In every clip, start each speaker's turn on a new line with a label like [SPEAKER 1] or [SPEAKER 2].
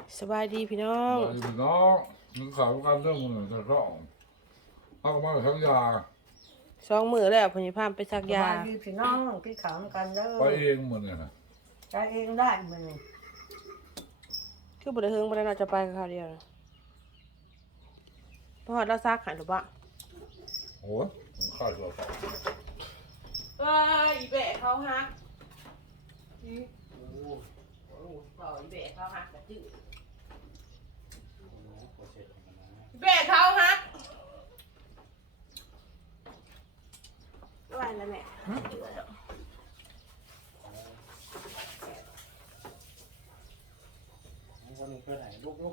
[SPEAKER 1] สบายดีพี่น้อง
[SPEAKER 2] พี่น้องมึงขายประกันเรื่องมึงจะร้องเอามาทั้งยา
[SPEAKER 1] 2 มื้อแล้วพญพามไปซักยา
[SPEAKER 3] ดีพี่น้องพี่ขำกันเด้อ
[SPEAKER 2] ไปเองมึงเนี่ยนะ
[SPEAKER 3] ใจเองได้มึง
[SPEAKER 1] คือบ่ได้เฮิงบ่ได้น่าจะไปกับเขาวเดียวนะพอฮอดเราซักให้หรือบ่
[SPEAKER 2] โอ้ยมึงขายตัวต่อ
[SPEAKER 1] อีแบะเขาฮักอีเปล่าอีแบะเขาฮักกะจื้ออีแบะเขาฮักว่าแล้วแม่
[SPEAKER 4] คนหนึ่งเพื่อนไหนลูก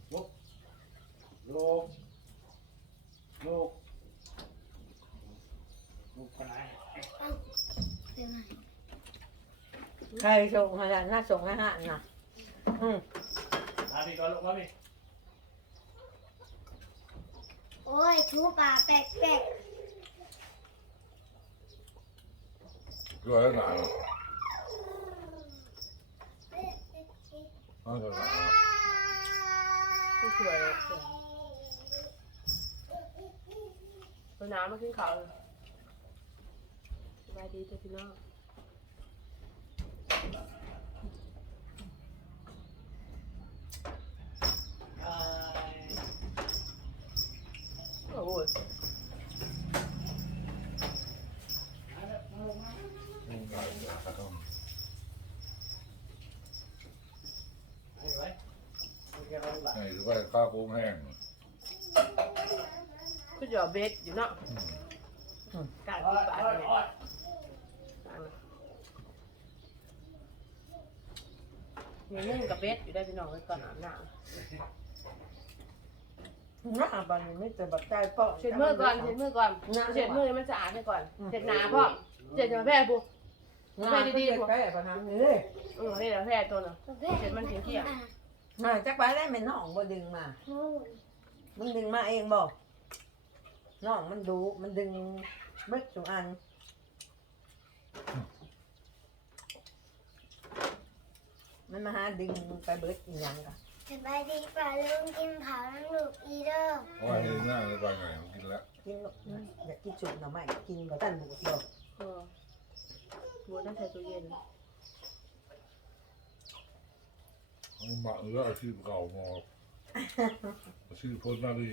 [SPEAKER 4] คนไหน
[SPEAKER 3] ใครส่งให้น่าส่งให้หะน่ะ
[SPEAKER 4] มาพี่ก็ลูกมาพี่
[SPEAKER 5] โอ้ยทูปลาแปลก
[SPEAKER 2] เกลือแล้วหนาเอาเถอะนะ
[SPEAKER 1] ไม่สวยเลยตัวน้ำมาขึ้นเขาเลยสบายดีจ้ะพี่น้องโอ้ย
[SPEAKER 2] มึงขายตัวต่อ
[SPEAKER 4] ให้ไว้ไม่แค่เราหลับ
[SPEAKER 2] ไงหรือว่าข้าวโค้งแห้ง
[SPEAKER 1] ก็หยอเบ็ดอยู่เนาะกลางที่ป่าเนี่ยมีนึ่งกับเบ็ดอยู่ได้พี่น้องไว้ก่อนอาบน้ำ
[SPEAKER 3] น่าบันไม่แต่บัดใจพ่อ
[SPEAKER 1] เช็ดมือก่อนเช็ดมือก่อนเช็ดมือให้มันสะอาดให้ก่อนเช็ดหนาพ่อเช็ดมาแพร่ปุ๊บ
[SPEAKER 3] แม่ดีๆแพ้ประทำนี่เลย
[SPEAKER 1] นี่แหละแพร่ตัวน่ะเช็ดมันเกี่ยว
[SPEAKER 3] มาจักไปได้แม่น้องบ่ดึงมามันดึงมาเองบ่น้องมันดูมันดึงเบิดทุกอันมันมาหาดึงไปเบิดอีหยังกะ
[SPEAKER 5] สบายดีป่าลุงกินเผาน้ำลูกอีเด้อ
[SPEAKER 2] เอาไว้หน้าในบางไงกินแล้ว
[SPEAKER 3] กินอยากกินจุดหน่อไม้กินบ่ทันบูดดอก
[SPEAKER 1] บัวต้องใส่ตู้เย็น
[SPEAKER 2] มันหมักเรื่องอาชีพเก่ามาอาชีพพ้นหน้าดี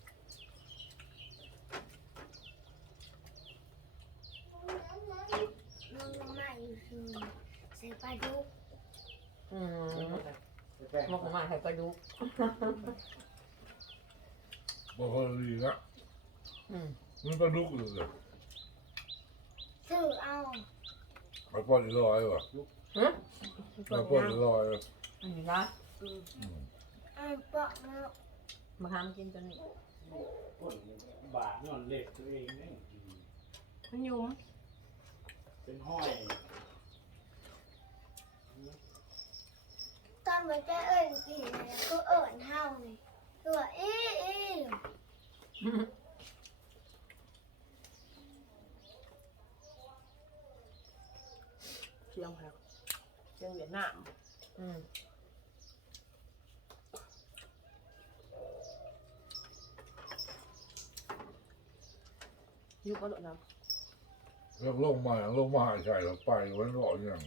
[SPEAKER 5] น้องมาอยู่คือใส่ปลาดุก
[SPEAKER 3] มกมาให้ปลาดุก
[SPEAKER 2] บ่พอดีละมันปลาดุกเลย
[SPEAKER 5] ซื้อเอา
[SPEAKER 2] มันป้อนอีกร้อยวะมันป้อนอีกร้อย
[SPEAKER 3] อันนี้นะ
[SPEAKER 5] เอาปะมา
[SPEAKER 3] มาทำกินตัวนี้
[SPEAKER 4] คนบาดนอนเล็บตัวเองเนี่ย
[SPEAKER 1] มันยุ่ม
[SPEAKER 4] เป็นห้อย
[SPEAKER 5] ตอนมันจะเอิญกินเลยก็เอิญเท่านี่ตัวอีอี
[SPEAKER 1] เชียงครับเชียงเวียดนามยุบก็โดดน้ำ
[SPEAKER 2] แล้วลงมาใช่แล้วไปไว้รออย่าง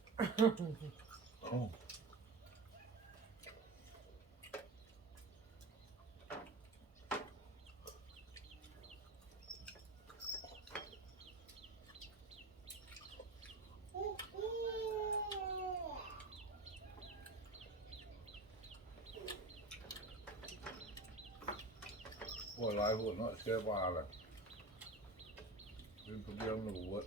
[SPEAKER 2] หัวร้ายหัวเนาะเชื่อมาแหละเป็นคนเดียวหนูวัด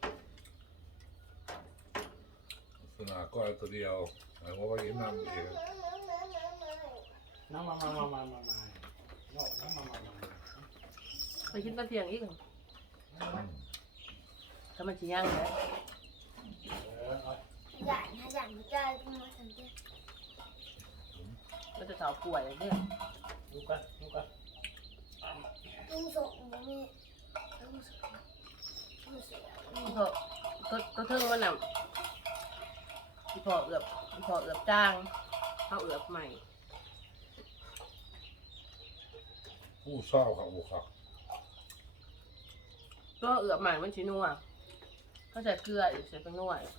[SPEAKER 2] สนาก้อยตัวเดียวหมายความว่ากินน้ำเอง
[SPEAKER 4] น้ำมาน้องน้ำมา
[SPEAKER 1] ไปกินตอนเที่ยงอีกถ้ามันจะย่างเลย
[SPEAKER 5] หยาดนะหยาดหัวใจกูมาสังเกต
[SPEAKER 1] มันจะเสาป่วยอย่างเนี้ย
[SPEAKER 4] ลูกกัน
[SPEAKER 5] ตุ้งส่งนี่ตุ้งส่งตุ้งเสีย
[SPEAKER 1] ตัวเทิงมันน่ะพอเอือบจ้างเขาเอือบใหม่
[SPEAKER 2] ผู้เศร้าขับบุกขับ
[SPEAKER 1] ก็เอือบหมันมันชิ้นนัวเขาใส่เกลืออีกใส่เป็นนัวอีก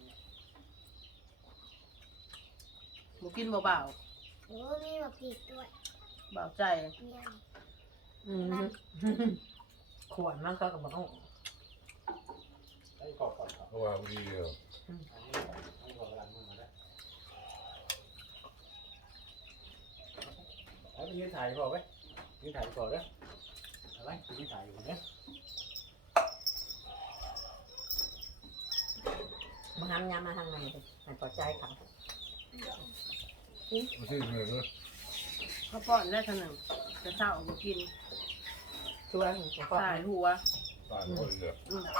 [SPEAKER 1] หมูกินเบา
[SPEAKER 5] โอ้มีแบบผิดด้วย
[SPEAKER 1] ๆเบาใจ
[SPEAKER 5] ยัง
[SPEAKER 3] อืมขวดมันก็กับบอก
[SPEAKER 4] ไอ้กรอบก่อนครับ
[SPEAKER 2] เพราะว่าดีครับ
[SPEAKER 4] อันนี้ให้กรอบรันมาได้เอาไปยืนถ่ายก่อนไหมยืนถ่ายก่อนเด้ออะไรยืนถ่ายอยู่เนี่ย
[SPEAKER 3] มาทำยามาทางไหนให้พอใจเขา
[SPEAKER 2] ไม่ใช่เลยนะ
[SPEAKER 1] เขาป้อนได้ขนาดจะเศร้าหมูกิน
[SPEAKER 3] ช่วยก็
[SPEAKER 1] สายหัว
[SPEAKER 2] ตายหมดเลย
[SPEAKER 1] อืม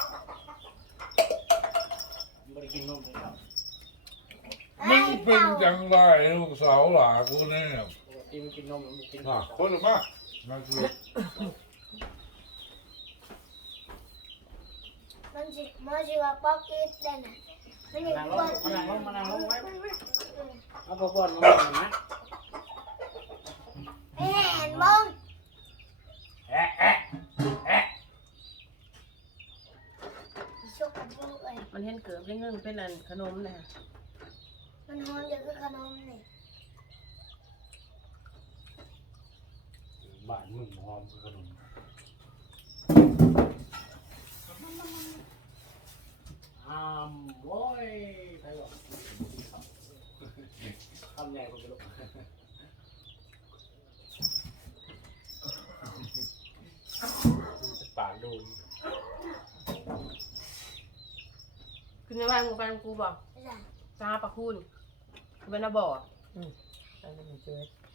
[SPEAKER 4] ไม่ได้กินนมเลยครับ
[SPEAKER 2] มันเป็นจังไรลูกสาวหลากูเนี่ย
[SPEAKER 4] ปกติมันกินนมมันกิน
[SPEAKER 2] คนหรือมามาคือ
[SPEAKER 5] มันจะว่าป๊อกกี้ได้น่ะมันอยู่
[SPEAKER 4] นั่งล
[SPEAKER 5] บ
[SPEAKER 4] ง
[SPEAKER 5] น
[SPEAKER 4] มานั่งลงไว้เอาปอนมานะ
[SPEAKER 5] ไอ้แหนบ้อง
[SPEAKER 4] แอะแอะแอะ
[SPEAKER 5] ชุกกับพวกเลย
[SPEAKER 1] มันเห็นเกิดเป็นเงื่อนเป็นอันขนมนะฮะ
[SPEAKER 5] มันหอมเดียวกับขนมนี่
[SPEAKER 4] บ้านมึงหอมขนมโว้ยใครบอกทำใหญ่คนเดียวปากดู
[SPEAKER 1] คือในบ้านมึงไปกูบอก
[SPEAKER 5] จ้ะ
[SPEAKER 1] ตาปะคุณเป็นระบ่อ
[SPEAKER 3] ไปไม่ช่วย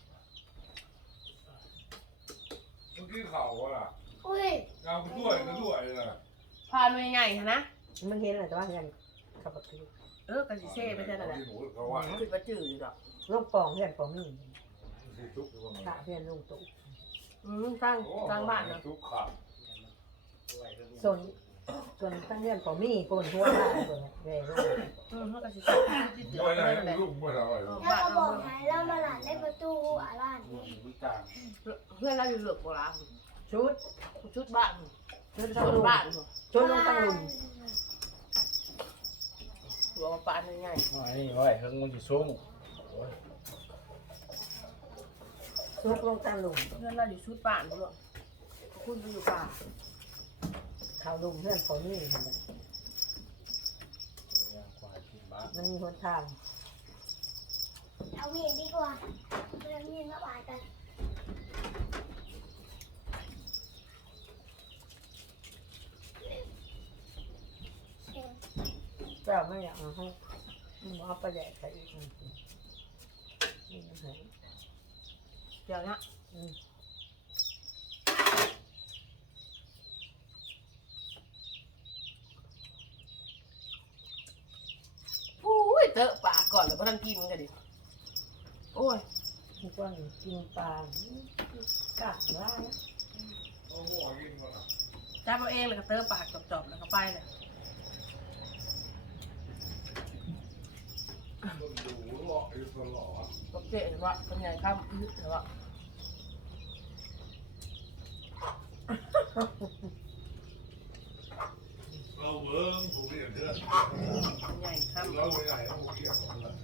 [SPEAKER 2] เมื่อกี้เข่าวะล่ะ
[SPEAKER 5] อุ้ย
[SPEAKER 2] เอาไปด้วยก็ด้วยนะ
[SPEAKER 1] พาหน่วยใหญ่ฮะนะ
[SPEAKER 3] มันเห็นอะไรแต่ว่ายังขับรถ
[SPEAKER 1] กะสิเซ่ไปใช่ไหมล่ะ
[SPEAKER 2] หมูเขาว่า
[SPEAKER 1] คือว่าจืดอยู่ดอก
[SPEAKER 3] ลูกปองเพื่อนปองนี่
[SPEAKER 2] ทุกข์ว่าไง
[SPEAKER 3] ขาเพื่อนลุงตู่
[SPEAKER 1] สร้างบ้านเนาะ
[SPEAKER 2] ทุกข์ขาด
[SPEAKER 3] ส่วนตั้งเพื่อนปองนี่ปนหัวได้เลยเว้ย
[SPEAKER 1] เขากะสิใส่จืด
[SPEAKER 2] ไม่
[SPEAKER 1] ๆ
[SPEAKER 2] ได้
[SPEAKER 1] นั่นแหละ
[SPEAKER 2] ลูกไม่ได้
[SPEAKER 5] แล้วก็บอกให้เรามาหลานในประตูร้าน
[SPEAKER 4] หัว
[SPEAKER 5] นี้
[SPEAKER 4] วิจารณ์
[SPEAKER 1] เพื่อนเราอยู่เหลือกโบราณ
[SPEAKER 3] ชุด
[SPEAKER 1] ชุดบ้าน
[SPEAKER 3] ชุด
[SPEAKER 1] ชุ
[SPEAKER 3] ทั้ง
[SPEAKER 1] ด
[SPEAKER 3] ลุง
[SPEAKER 1] บ้าน
[SPEAKER 3] ชุดลงทั้งลุง
[SPEAKER 1] หัวปานง่าย
[SPEAKER 4] ไอ้นี่ไว้เฮิงมันจะสูง
[SPEAKER 3] ชุดลงทั้งลุง
[SPEAKER 1] เพื่อนเราอยู่ชุดบ้านด้วยคุณไปอยู่ป่า
[SPEAKER 3] เขาลุงเพื่อนปองนี่เห็นไหม
[SPEAKER 4] ควายกินบ้าน
[SPEAKER 3] มันมีคนทาง
[SPEAKER 5] เอามีดดีกว่าเรื่องมีดมาบายกัน
[SPEAKER 3] เจ้าไม่อยากให้เอาไปแดกใส่อีกนี่นะ
[SPEAKER 1] เดี๋ยวนะ อุ้ยเตอะปากก่อนแล้วก็ต้องกินกันดิโอ้ย
[SPEAKER 3] ทุกวันกินปลากัดร้าย
[SPEAKER 2] โอ้โหกินมันอ่ะ
[SPEAKER 1] จับเอาเองแล้วก็เตอะปากจบๆแล้วก็ไปเลย
[SPEAKER 2] ต้นดูหล่ออยู่ตลอด
[SPEAKER 1] ก็เจ๊ว่าเป็นไงครับยึดแต่ว่า
[SPEAKER 2] เราเบิ้งผู้เรียนเดือน
[SPEAKER 1] เป็นไงครับ
[SPEAKER 2] เราใหญ่เราผู้เรียนหมดเลย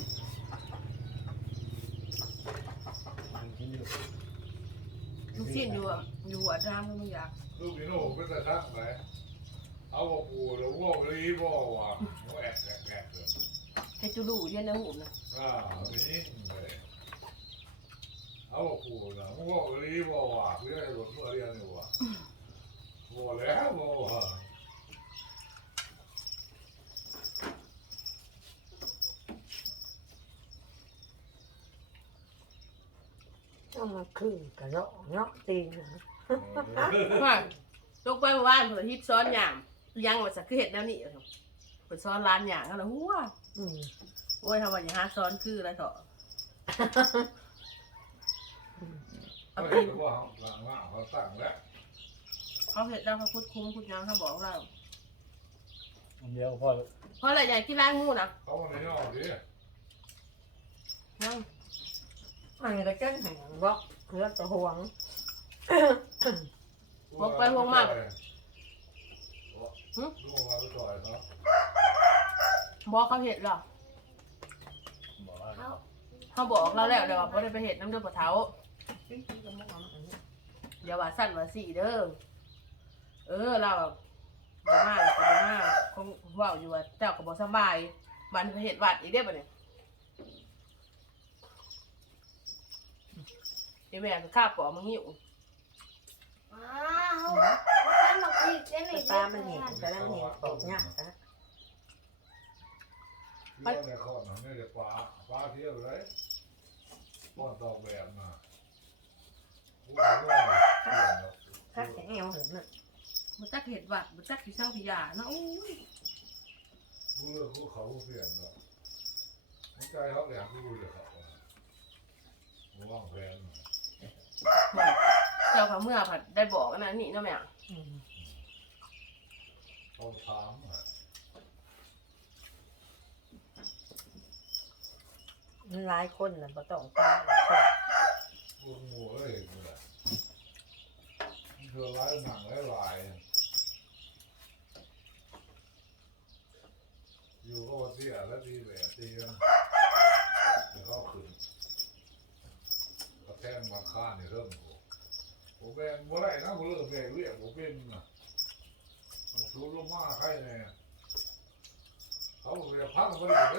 [SPEAKER 4] มันกินอยู่
[SPEAKER 1] ลูกชิ้นอยู่อะอยู่หัวน้ำก็ไม่อยาก
[SPEAKER 2] ลูกพี่โน่เป็นตะทักไหมเอาบอกกูแล้วว่ารีบว่าว่าแอกเลย
[SPEAKER 1] ให้จูดูเย็นในหูนะ
[SPEAKER 2] นี่เลยเอาบอกกูนะว่ารีบว่าเพื่อให้รถเมื่อเรียนอยู่ว่าแล้วว่า
[SPEAKER 3] ต้องมาคืนกระเนาะตีนนะ
[SPEAKER 1] ว่าตกไปเมื่อวานเผื่อฮิตซ้อนหยามยังว่าสักคือเห็ดแล้วนี่ครับเผื่อซ้อนร้านหยางก็แล้วหัว
[SPEAKER 3] อืม
[SPEAKER 1] โอ้ยทำว่าอย่าหาซ้อนคืออะไรเถอะ
[SPEAKER 2] เขา
[SPEAKER 1] เอา
[SPEAKER 2] เห็
[SPEAKER 1] กิ
[SPEAKER 2] น
[SPEAKER 1] น
[SPEAKER 2] ว่าหลังว่าเขาตั้งแล้ว
[SPEAKER 1] เขาเห็ดแล้วเขาคุดคุ้มคุดยังเขาบอกเรา
[SPEAKER 4] เดียวพอ
[SPEAKER 1] เพราะอะไรใหญ่ที่ร้านงูนะ
[SPEAKER 2] เขาในนอกดิ
[SPEAKER 1] ยัง
[SPEAKER 3] อันนี้ก็เจ้าแห่งบอกเลือดจะห่วง
[SPEAKER 1] วกไปวกมา
[SPEAKER 2] ลูกมาไปต่อยเขา
[SPEAKER 1] บอกเขาเห็ดหรอ
[SPEAKER 4] บอกว่า
[SPEAKER 5] เขา
[SPEAKER 1] เขาบอกเราแล้วเดี๋ยวว่าบ่ได้ไปเห็ดน้ำเดือดปะเท้าอย่าว่าสั่นว่าสีเด้อเราบ่มาก็บ่มาคงเว้าอยู่ว่าเจ้าก็บ่สบายวันไปเห็ดวัดอีกเด้อบัดนี้ไอ้แม่ก็ข้าปอมึงหิว
[SPEAKER 5] อ้าวมันบอกอีกได้ไหม
[SPEAKER 3] ปลามันเห็นแต่แล้วมันเห็นตกยากนะ
[SPEAKER 2] เที่ยวในข้อนั้นนี่จะปลาเที่ยวเลยป้อนตอกแบบมาผู้ว่าเที่ยว
[SPEAKER 3] คักแข็งเอวเห็นน่ะ
[SPEAKER 1] บ่จักเห็ดวัดบ่จักสิเศร้าพิยาเนาะโอ้ย
[SPEAKER 2] ผู้เลือกผู้เขาผู้เปลี่ยนเนาะหัวใจเขาแหลมผู้เลือกเขาว่างแผน
[SPEAKER 1] ว่าเจ้าเขาเมื่อผัดได้บอกอันนั้นนี่เนาะแม่
[SPEAKER 2] ต้องถาม
[SPEAKER 3] มันหลายคนน่ะบ่ต้องปลา
[SPEAKER 2] ลูกงูเลยนี่แหละเธอร้ายหนังหลายอยู่ก็วันที่แล้วที่แบบตีกันเขาขึ้นกระแทงมาฆ่าในเรื่องผมแบ่งบ่ได้นะผมเลิกแบ่งเรียกผมเป็นนะผมชูลงมาใครเนี่ยเขาเรียกพังบ่ได้เลย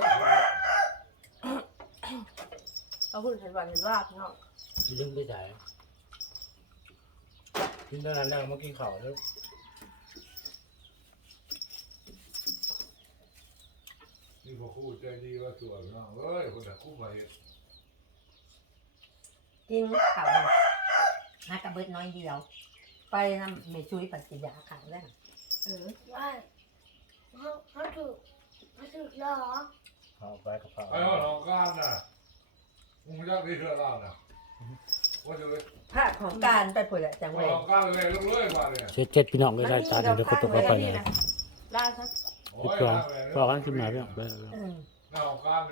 [SPEAKER 1] เอาพูดเห็นว่าเห็นว่าพี่น้อง
[SPEAKER 4] ดึงไปจ่ายกินเท่านั้นแล้วมากินข้าวแล้ว
[SPEAKER 2] นี่พอคู่ใจดีว่าสวยนะเอ้ยคนแต่คู่มาเห็น
[SPEAKER 3] กินข้าวหากระเบิดน้อยเดียว ไปนำไม่ช่วยปัจจัยาขายแล้ว
[SPEAKER 5] ว่าเขาถูกเหรอ
[SPEAKER 4] ข้าวไปกับข้าว
[SPEAKER 2] ไอ้ห้องการน่ะมึงไม่ยากที่เธอเล่าน่ะว่าจะเลย
[SPEAKER 3] ภาคของการไปผุดละจังเว
[SPEAKER 2] ห้องการเลยลุกเลยมาเนี่ย
[SPEAKER 4] เจ็ดพี่น้องเลยได้ตาเดี๋ยวคนตกไปไหน
[SPEAKER 1] ล่าซะ
[SPEAKER 4] พี่ตัวพอกันขึ้นมาพี่น้องไป
[SPEAKER 3] อืม
[SPEAKER 2] หน้าห้องการ